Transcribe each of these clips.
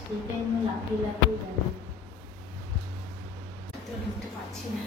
সেটাই আমি লাফিয়ে লাফিয়ে যাবে, তো ঢুকতে পারছি না।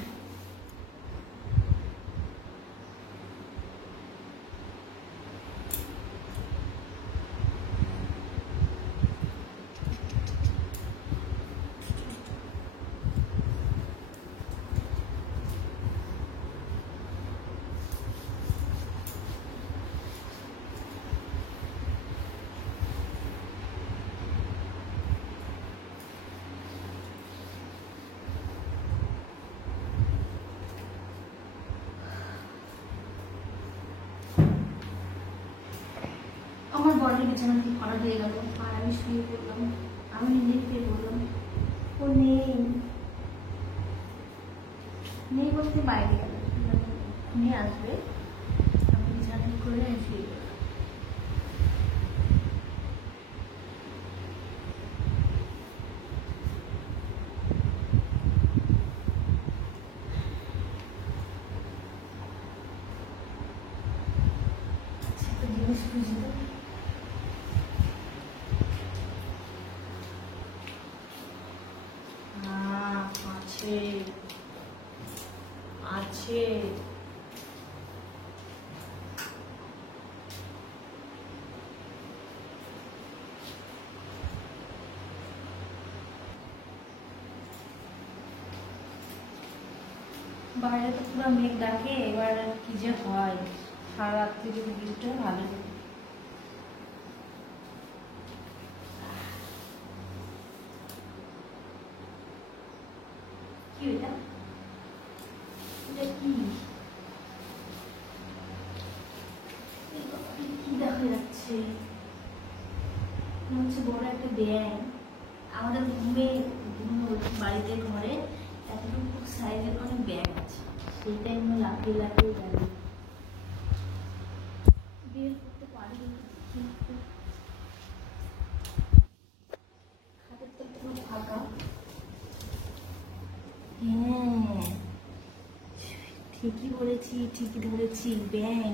আমার বরের বিছানা কি করা হয়ে গেল, আর আমি শুয়ে পড়লাম। আমি নিজে ফিরে বললাম ও নেই নেই বলতে বাইরে গেল, নিয়ে আসবে। আমি বিছানা করে আমি শুয়ে গেলাম। আচ্ছা, একটা জিনিস খুঁজি তো। আছে আছে বাইরে তো পুরো মেঘ ডাকে, এবার কি যে হয়। সারা রাত্রি যদি বৃষ্টি হয় ভালো হতো। কি এটা? এটা কি? কি দেখা যাচ্ছে? মনে হচ্ছে বড় একটা ব্যাঙ। আমাদের ঘুমে বাড়িতে ঘরে এতটুকু সাইজের অনেক ব্যাঙ আছে, সেইটাই আমি লাফিয়ে লাফিয়ে যাবে, বের করতে পারি। খাটের তো পুরো ফাঁকা। হ্যাঁ, ঠিকই বলেছি, ঠিকই ধরেছি, ব্যাঙ।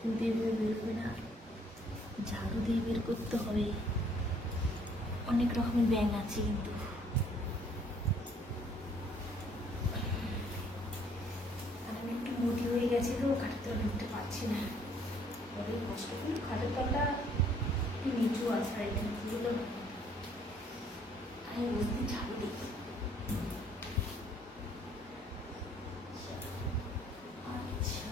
কিন্তু এভাবে বের করে না, ঝাড়ু দিয়ে বের করতে হবে। অনেক রকমের ব্যাঙ আছে কিন্তু। আর আমি একটু মোটি হয়ে গেছি তো, খাটের তলা ঢুকতে পারছি না, বড়ই কষ্ট। কিন্তু খাটের তলটা একটু নিচু আছে, আর এখানে পুরোটা আমি বসতে ঝাড়ু দিই। আচ্ছা,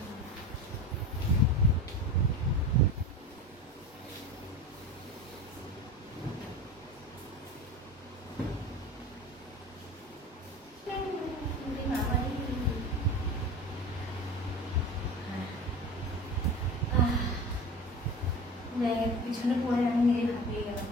পিছনে পড়ে আমি নিজে হাঁপিয়ে গেলাম।